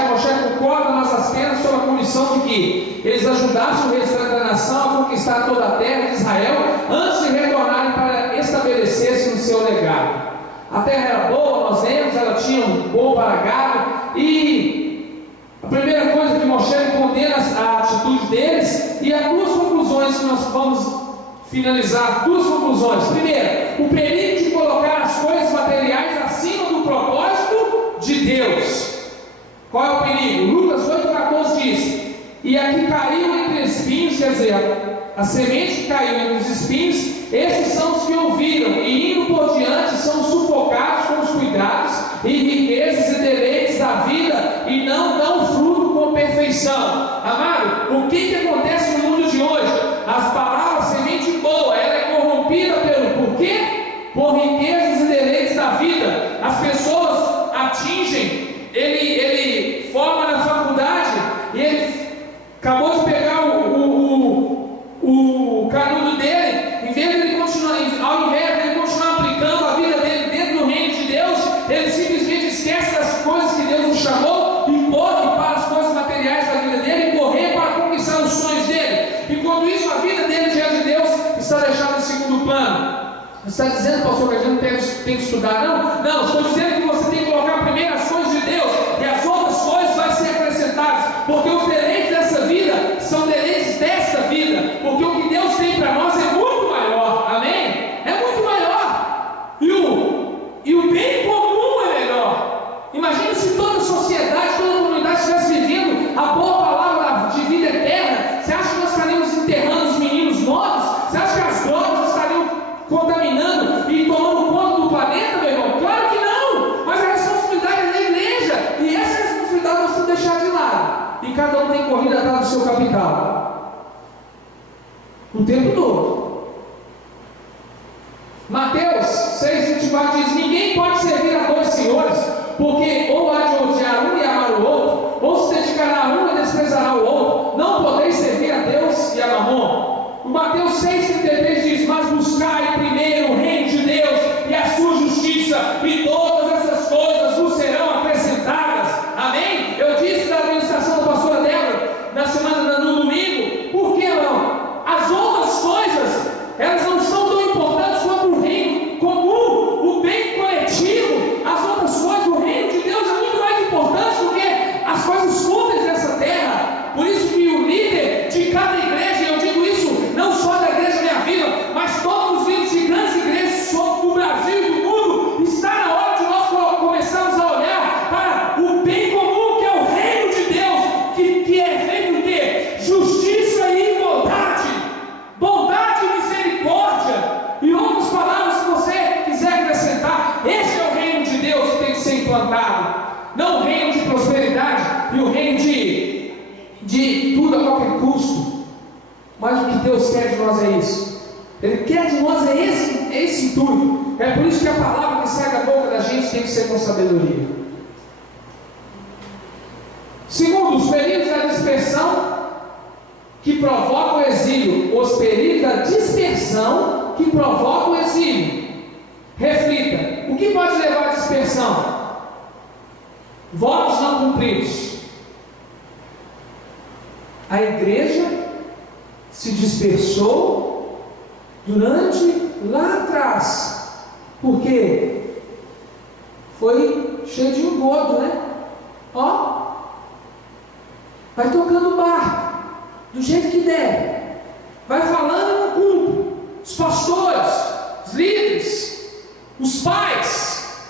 concorda nas Aspenas sobre a comissão de que eles ajudassem o restante da nação a conquistar toda a terra de Israel antes de retornarem para estabelecer-se no seu legado. A terra era boa, nós vemos, ela tinha um bom para gado, e a primeira coisa que Moshe condena a atitude deles, e há duas conclusões que nós vamos finalizar. Duas conclusões. Primeiro, o perigo de colocar as coisas materiais acima do propósito de Deus. Qual é o perigo? Lucas 8,14 diz: e a que caiu entre espinhos, quer dizer, a semente que caiu entre os espinhos, esses são os que ouviram, e indo por diante são sufocados com os cuidados e riquezas e deleites da vida, e não dão fruto com perfeição. Amado, o que acontece no mundo de hoje? As palavras, semente boa, ela é corrompida por quê? Por riquezas e deleites da vida. As pessoas atingem, ele forma na faculdade, e ele acabou de pegar o canudo dele, ao invés de ele continuar aplicando a vida dele dentro do reino de Deus, ele simplesmente esquece das coisas que Deus o chamou e corre para as coisas materiais da vida dele, e correr para conquistar os sonhos dele. Enquanto isso, a vida dele diante de Deus está deixada em segundo plano. Você está dizendo, pastor, que a gente não tem que estudar? Não, estou dizendo que você tem que colocar primeiro as coisas de Deus, e as outras coisas vão ser acrescentadas, porque os deleites dessa vida são deleites desta vida, porque o que Deus tem para nós é muito maior. Amém? É muito maior, e o bem comum é melhor. Imagina se toda a sociedade, toda a comunidade estivesse vivendo a boa palavra de vida eterna. Você acha que nós estaríamos enterrando os meninos mortos? Você acha que as drogas estariam contaminando e tomando conta do planeta, meu irmão? Claro que não! Mas a responsabilidade é da igreja, e essa responsabilidade nós temos que deixar de lado. E cada um tem corrido atrás do seu capital o tempo todo. Mateus 6,24 diz: ninguém pode servir a dois senhores, porque ou há de odiar um e amar o outro, ou se dedicará a um e desprezará o outro. Não podeis servir a Deus e a Mamon. O Mateus 6,33 diz: mas buscai primeiro o reino de Deus e a sua justiça, e todas essas coisas vos serão acrescentadas. Amém? Eu disse na administração da pastora Débora na semana no domingo, por que não? As outras coisas, elas não são tão importantes quanto o reino comum, o bem coletivo. As outras coisas, o reino de Deus é muito mais importante do que as coisas fúteis dessa terra. Por isso que o líder de cada igreja, e eu digo isso não só da igreja Minha Vida, mas todos os líderes de grandes igrejas do Brasil e do mundo, está na hora de nós começarmos a olhar para o bem comum, que é o reino de Deus, que é feito de justiça e igualdade, bondade e misericórdia, e outras palavras que você quiser acrescentar. Esse é o reino de Deus que tem que ser implantado, não o reino de prosperidade e o reino de tudo a qualquer custo. Mas o que Deus quer de nós é isso: Ele quer de nós esse intuito. É por isso que a palavra que sai da boca da gente tem que ser com sabedoria. Segundo, os perigos da dispersão que provocam o exílio. Os perigos da dispersão que provocam o exílio. Reflita: o que pode levar à dispersão? Votos não cumpridos. A igreja se dispersou durante lá atrás. Por quê? Foi cheio de engodo, né? Ó, vai tocando o barco do jeito que der, vai falando no culto, os pastores, os líderes, os pais,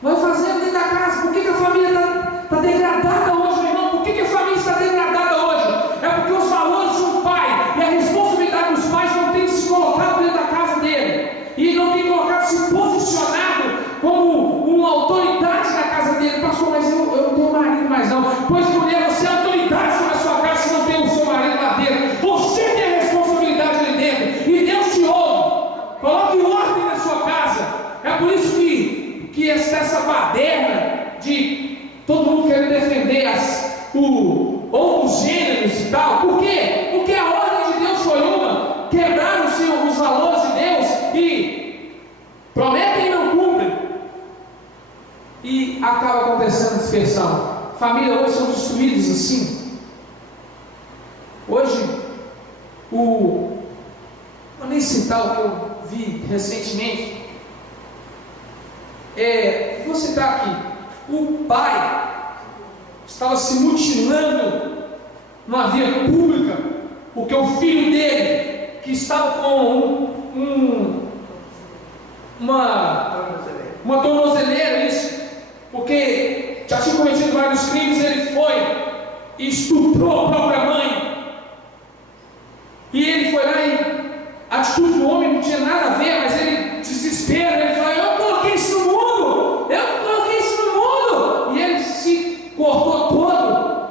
vai fazendo dentro da casa. Por que a família está degradada hoje, meu irmão? Por que a família está degradada hoje? É porque os valores de um pai e a responsabilidade dos pais não tem se colocado dentro da casa dele, e não tem colocado, se posicionado como uma autoridade na casa dele. Pastor, mas eu não tenho marido mais não. Pois mulher, você é autoridade sobre a sua casa se não tem o seu marido lá dentro. Você tem a responsabilidade ali dentro, e Deus te ouve. Coloque ordem na sua casa. É por isso que essa baderna de todo mundo querendo defender outros gêneros e tal. Por quê? Porque a ordem de Deus foi uma: quebraram os valores de Deus e prometem e não cumprem, e acaba acontecendo a dispersão. Famílias hoje são destruídas assim. Hoje, vou nem citar o que eu vi recentemente. Vou citar aqui: o pai estava se mutilando numa via pública, porque o filho dele, que estava com uma tornozeleira, isso, porque já tinha cometido vários crimes, ele foi e estuprou a própria mãe. E ele foi lá e a atitude do homem não tinha nada a ver, mas ele desespera, ele fala: eu coloquei isso no mundo, e ele se cortou todo,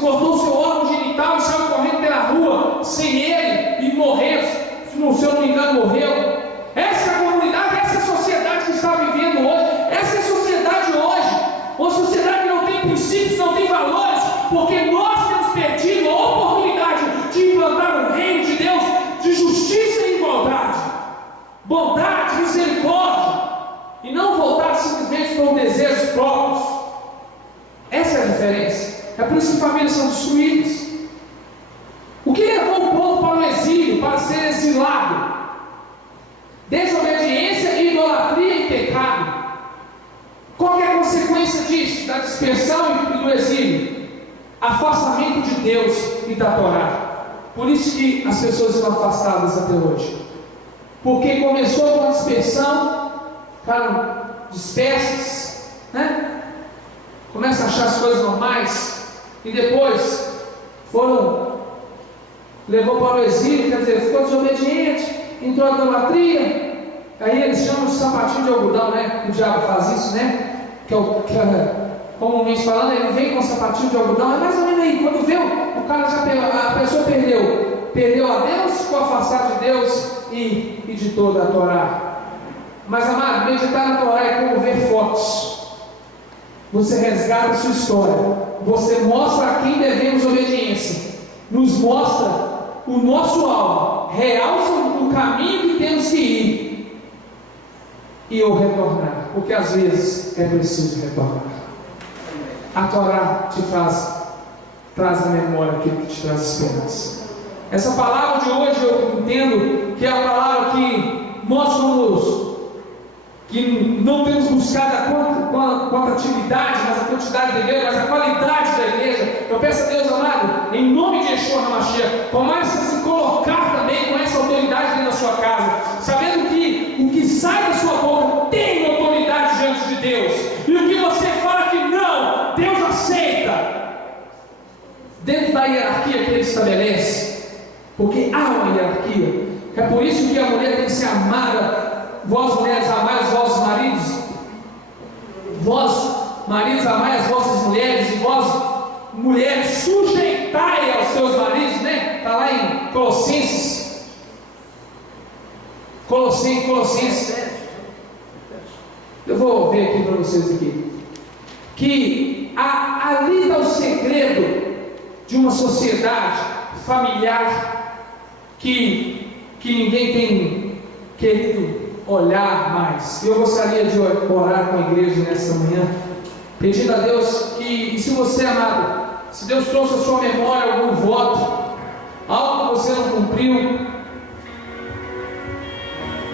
cortou o seu órgão genital e saiu correndo pela rua sem ele, e morreu, se eu não me engano, morreu. Essa é a comunidade, essa é a sociedade que está vivendo hoje. Essa é a sociedade hoje, uma sociedade que não tem princípios, não tem valores, porque nós temos perdido a oportunidade de implantar o reino de Deus, de justiça e igualdade, bondade, misericórdia, e não voltar simplesmente para desejos próprios. Essa é a diferença. É por isso que famílias são destruídas. O que levou o povo para o exílio, para ser exilado? Desobediência, idolatria e pecado. Qual é a consequência disso, da dispersão e do exílio? Afastamento de Deus e da Torá. Por isso que as pessoas estão afastadas até hoje, porque começou com a dispersão, ficaram dispersas, né? Começa a achar as coisas normais, e depois levou para o exílio, quer dizer, ficou desobediente, entrou na idolatria. Aí eles chamam de sapatinho de algodão, né? O diabo faz isso, né? Comumente falando, ele vem com sapatinho de algodão. É mais ou menos aí, quando vê, o cara a pessoa perdeu a Deus, ficou afastado de Deus e de toda a Torá. Mas, amado, meditar na Torá é como ver fotos. Você resgata a sua história, você mostra a quem devemos obediência, nos mostra o nosso alvo, realça o caminho que temos que ir, e eu retornar, porque às vezes é preciso retornar. A Torá te traz à memória aquilo que te traz esperança. Essa palavra de hoje eu entendo que é a palavra que nós que não temos buscado a quantidade, mas a quantidade da igreja, mas a qualidade da igreja. Eu peço a Deus, amado, em nome de Yeshua HaMashiach, comece a se colocar também com essa autoridade dentro da sua casa, sabendo que o que sai da sua boca tem autoridade diante de Deus, e o que você fala que não, Deus aceita, dentro da hierarquia que Ele estabelece, porque há uma hierarquia. É por isso que a mulher tem que ser amada. Vós mulheres, amai os vossos maridos. Vós maridos, amai as vossas mulheres. E vós mulheres, sujeitai aos seus maridos, né? Está lá em Colossenses. Colossenses. Eu vou ver aqui para vocês aqui. Que ali está o segredo de uma sociedade familiar que ninguém tem querido olhar mais. Eu gostaria de orar com a igreja nessa manhã, pedindo a Deus que, e se você, amado, se Deus trouxe à sua memória algum voto, algo que você não cumpriu,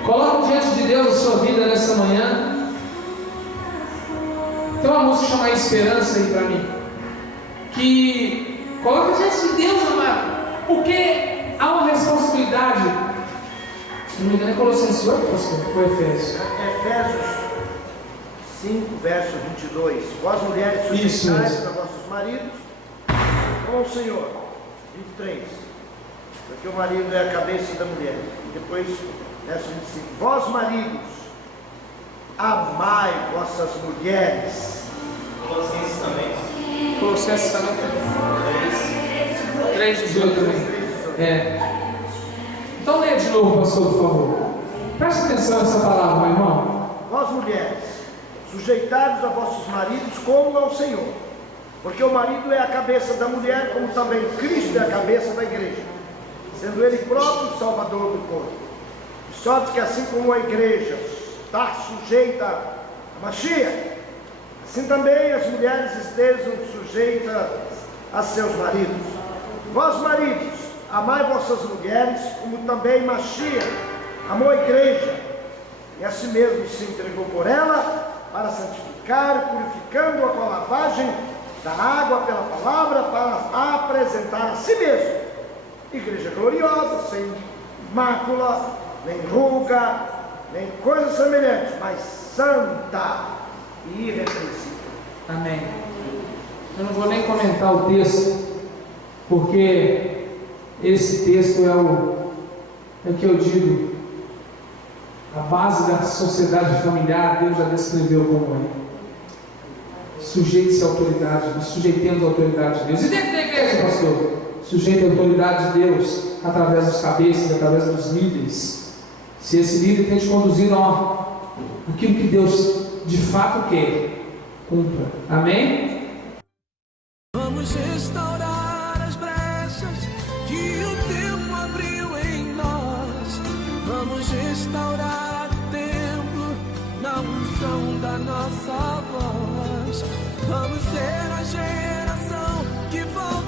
coloque diante de Deus a sua vida nessa manhã. Tem uma música chamada Esperança aí para mim, que coloca diante de Deus, amado, porque há uma responsabilidade. Se não me engano é Colossenses 8, pastor, ou Efésios? Efésios 5, verso 22. Vós mulheres sujeitais a vossos maridos, como ao Senhor. 23. Porque o marido é a cabeça da mulher. E depois, verso 25. Vós maridos, amai vossas mulheres. Colossenses também. Colossenses também. 3:18 também. Então leia de novo, pastor, por favor. Preste atenção nessa palavra, meu irmão. Vós mulheres, sujeitai-vos a vossos maridos como ao Senhor. Porque o marido é a cabeça da mulher, como também Cristo é a cabeça da igreja, sendo ele próprio o salvador do corpo. De sorte que assim como a igreja está sujeita a Mashiach, assim também as mulheres estejam sujeitas a seus maridos. Vós maridos, amai vossas mulheres, como também Mashiach amou a igreja, e a si mesmo se entregou por ela, para santificar, purificando-a com a lavagem da água pela palavra, para apresentar a si mesmo igreja gloriosa, sem mácula, nem ruga, nem coisa semelhante, mas santa e irrepreensível. Amém. Eu não vou nem comentar o texto, porque esse texto é o que eu digo, a base da sociedade familiar. Deus já descreveu como é. Sujeite-se à autoridade, nos sujeitemos à autoridade de Deus. E dentro da igreja, pastor, sujeite a autoridade de Deus através dos cabeças, através dos líderes. Se esse líder tem te conduzido a aquilo que Deus de fato quer, cumpra. Amém? Vamos restaurar as brechas que o tempo abriu em nós. Vamos restaurar o templo na unção da nossa voz. Vamos ser a geração que volta.